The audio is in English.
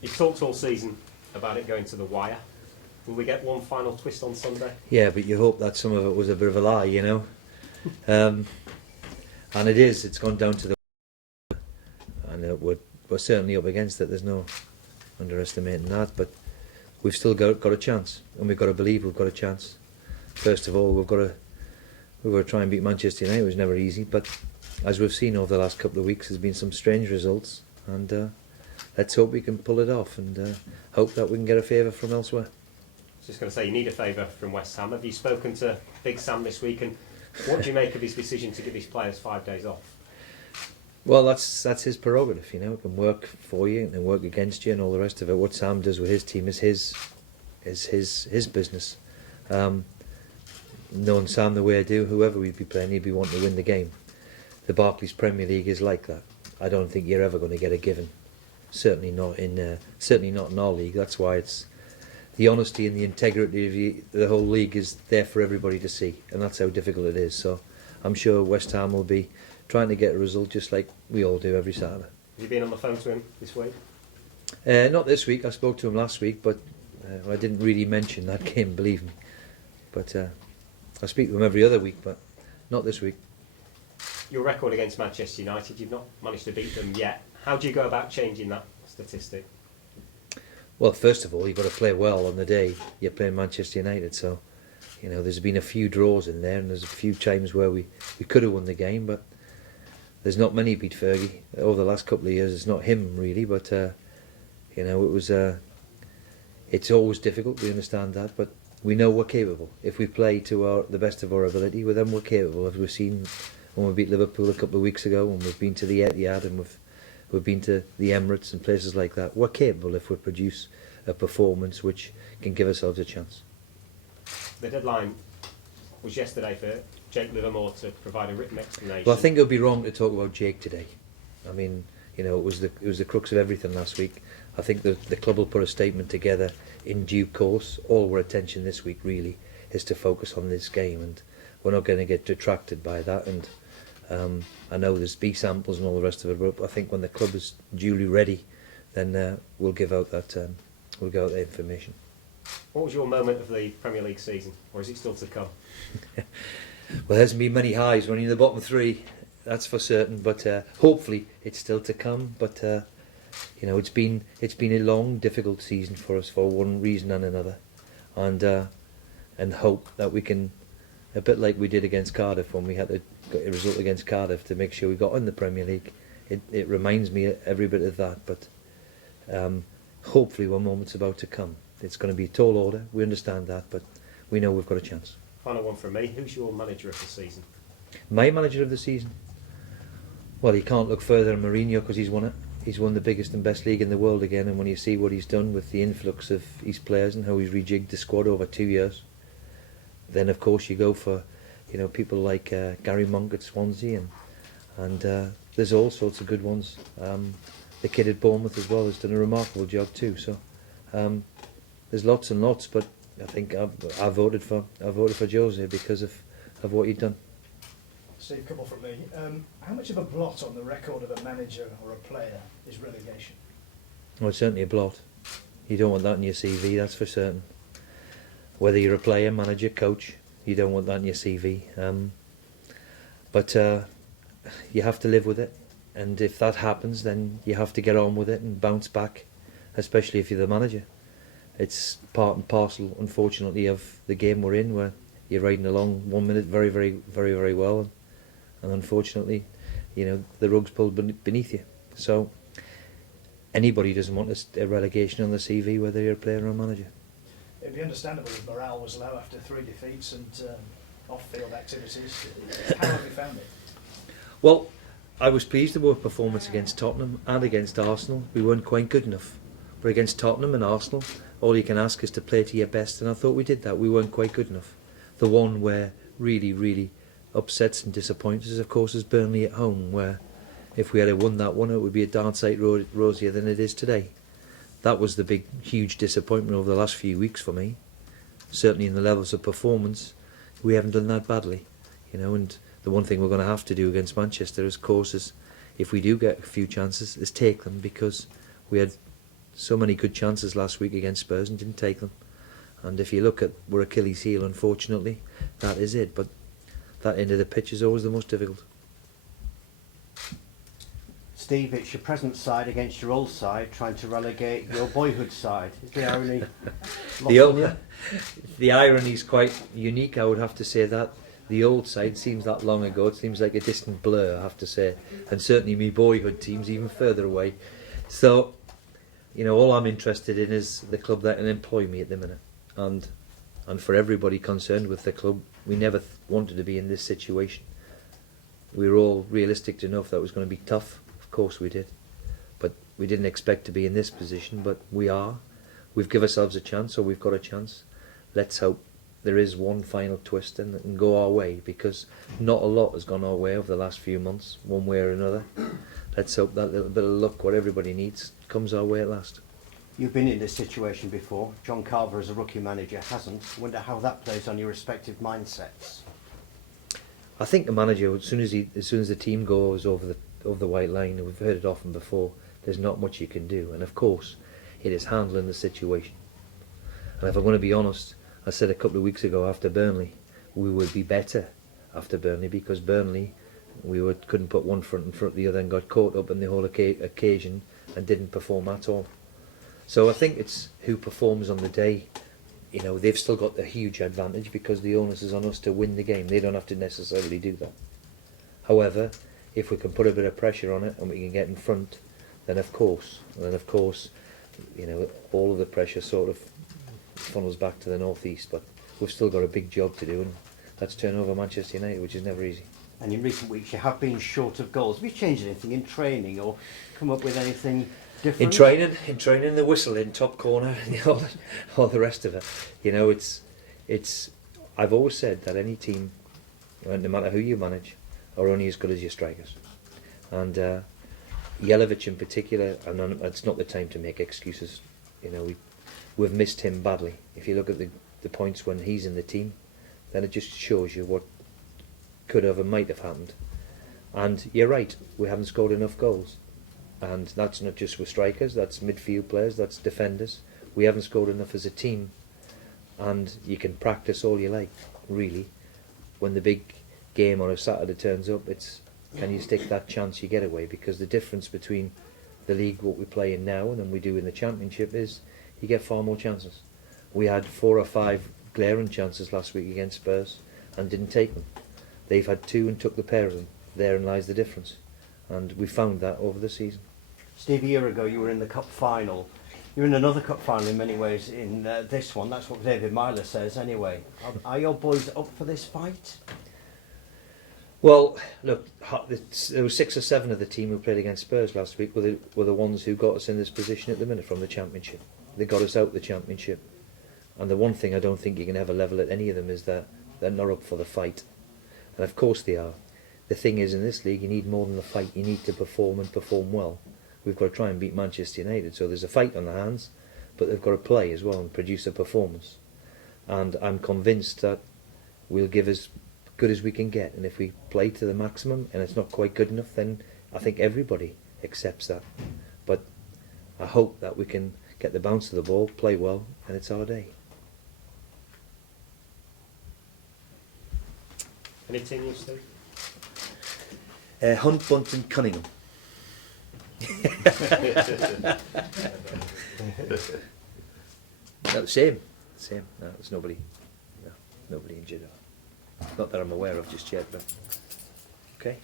You've talked all season about it going to the wire. Will we get one final twist on Sunday? Yeah, but you hope that some of it was a bit of a lie, you know. And it is. It's gone down to the and we're certainly up against it. There's no underestimating that. But we've still got a chance, and we've got to believe we've got a chance. First of all, we've got to try and beat Manchester United. It was never easy, but as we've seen over the last couple of weeks, there's been some strange results, and let's hope we can pull it off, and hope that we can get a favour from elsewhere. I was just going to say, you need a favour from West Ham. Have you spoken to Big Sam this week, and what do you make of his decision to give his players 5 days off? Well, that's his prerogative, you know. It can work for you and work against you and all the rest of it. What Sam does with his team is his business. Knowing Sam the way I do, whoever we'd be playing, he'd be wanting to win the game. The Barclays Premier League is like that. I don't think you're ever going to get a given. Certainly not in our league. That's why it's the honesty and the integrity of the whole league is there for everybody to see, and that's how difficult it is. So I'm sure West Ham will be trying to get a result just like we all do every Saturday. Have you been on the phone to him this week? Not this week. I spoke to him last week, but I didn't really mention that game, believe me. But I speak to him every other week, but not this week. Your record against Manchester United, you've not managed to beat them yet. How do you go about changing that statistic? Well, first of all, you've got to play well on the day you're playing Manchester United. So, you know, there's been a few draws in there, and there's a few times where we could have won the game, but there's not many beat Fergie over the last couple of years. It's not him really, but you know, it was. It's always difficult. We understand that, but we know we're capable. If we play to the best of our ability, well, then we're capable. As we've seen when we beat Liverpool a couple of weeks ago, when we've been to the Etihad and we've been to the Emirates and places like that, we're capable if we produce a performance which can give ourselves a chance. The deadline was yesterday for Jake Livermore to provide a written explanation. Well, I think it would be wrong to talk about Jake today. I mean, you know, it was the crux of everything last week. I think the club will put a statement together in due course. All our attention this week really is to focus on this game, and we're not going to get detracted by that. And I know there's B samples and all the rest of it, but I think when the club is duly ready, then we'll give out that information. What was your moment of the Premier League season, or is it still to come? Well, there hasn't been many highs running in the bottom three, that's for certain. But hopefully it's still to come. But you know, it's been a long, difficult season for us for one reason and another, and hope that we can, a bit like we did against Cardiff when we had to get a result against Cardiff to make sure we got in the Premier League. It reminds me every bit of that. But hopefully one moment's about to come. It's going to be a tall order. We understand that, but we know we've got a chance. Final one from me. Who's your manager of the season? My manager of the season? Well, you can't look further than Mourinho because he's won it. He's won the biggest and best league in the world again, and when you see what he's done with the influx of his players and how he's rejigged the squad over 2 years, then of course you go for, you know, people like Gary Monk at Swansea, and there's all sorts of good ones. The kid at Bournemouth as well has done a remarkable job too. So there's lots and lots, but I think I voted for Jose because of what he'd done. Steve, couple from me. How much of a blot on the record of a manager or a player is relegation? Well, it's certainly a blot. You don't want that in your CV, that's for certain. Whether you're a player, manager, coach, you don't want that in your CV. But you have to live with it, and if that happens, then you have to get on with it and bounce back, especially if you're the manager. It's part and parcel, unfortunately, of the game we're in, where you're riding along 1 minute very, very, very, very well, and unfortunately, you know, the rug's pulled beneath you. So anybody doesn't want a relegation on the CV, whether you're a player or a manager. It'd be understandable if morale was low after 3 defeats and off-field activities. How have you found it? Well, I was pleased with our performance against Tottenham and against Arsenal. We weren't quite good enough. But against Tottenham and Arsenal, all you can ask is to play to your best, and I thought we did that. We weren't quite good enough. The one where really, really upsets and disappoints us, of course, is Burnley at home, where if we had won that one, it would be a darn sight rosier than it is today. That was the big, huge disappointment over the last few weeks for me. Certainly in the levels of performance, we haven't done that badly, you know. And the one thing we're going to have to do against Manchester, of course, is if we do get a few chances, is take them, because we had so many good chances last week against Spurs and didn't take them. And if you look at our Achilles heel, unfortunately, that is it. But that end of the pitch is always the most difficult. Steve, it's your present side against your old side, trying to relegate your boyhood side. Is the irony lost on you? The irony is quite unique, I would have to say that. The old side seems that long ago, it seems like a distant blur, I have to say. And certainly my boyhood team's even further away. So, you know, all I'm interested in is the club that can employ me at the minute. And for everybody concerned with the club, we never wanted to be in this situation. We were all realistic enough that it was going to be tough. Of course we did. But we didn't expect to be in this position, but we are. We've given ourselves a chance, or we've got a chance. Let's hope there is one final twist and it can go our way, because not a lot has gone our way over the last few months, one way or another. Let's hope that little bit of luck, what everybody needs, comes our way at last. You've been in this situation before. John Carver, as a rookie manager, hasn't. I wonder how that plays on your respective mindsets. I think the manager, as soon as the team goes over the white line, and we've heard it often before, there's not much you can do. And of course, it is handling the situation. And if I'm going to be honest, I said a couple of weeks ago after Burnley, we would be better after Burnley, because Burnley, couldn't put one foot in front of the other and got caught up in the whole occasion and didn't perform at all. So I think it's who performs on the day. You know, they've still got the huge advantage because the onus is on us to win the game. They don't have to necessarily do that. However, if we can put a bit of pressure on it and we can get in front, then of course, you know, all of the pressure sort of funnels back to the northeast. But we've still got a big job to do, and that's turn over Manchester United, which is never easy. And in recent weeks, you have been short of goals. Have you changed anything in training or come up with anything different? In training, the whistle in top corner, and all the rest of it. You know, it's. I've always said that any team, no matter who you manage, are only as good as your strikers. And Jelavic in particular, and it's not the time to make excuses. You know, we've missed him badly. If you look at the points when he's in the team, then it just shows you what could have and might have happened. And you're right, we haven't scored enough goals. And that's not just with strikers, that's midfield players, that's defenders. We haven't scored enough as a team. And you can practice all you like, really. When the big game on a Saturday turns up, it's can you stick that chance you get away? Because the difference between the league, what we play in now, and then we do in the Championship, is you get far more chances. We had 4 or 5 glaring chances last week against Spurs and didn't take them. They've had 2 and took the pair of them. Therein lies the difference. And we found that over the season. Steve, a year ago you were in the cup final. You're in another cup final in many ways in this one. That's what David Myler says anyway. Are your boys up for this fight? Well, look, there were 6 or 7 of the team who played against Spurs last week were the ones who got us in this position at the minute from the Championship. They got us out the Championship. And the one thing I don't think you can ever level at any of them is that they're not up for the fight. And of course they are. The thing is, in this league, you need more than the fight. You need to perform and perform well. We've got to try and beat Manchester United. So there's a fight on the hands, but they've got to play as well and produce a performance. And I'm convinced that we'll give as good as we can get. And if we play to the maximum and it's not quite good enough, then I think everybody accepts that. But I hope that we can get the bounce of the ball, play well, and it's our day. Anything you, Steve? Hunt, Bunt and Cunningham. No, same. No, there's nobody injured. Not that I'm aware of just yet, but okay.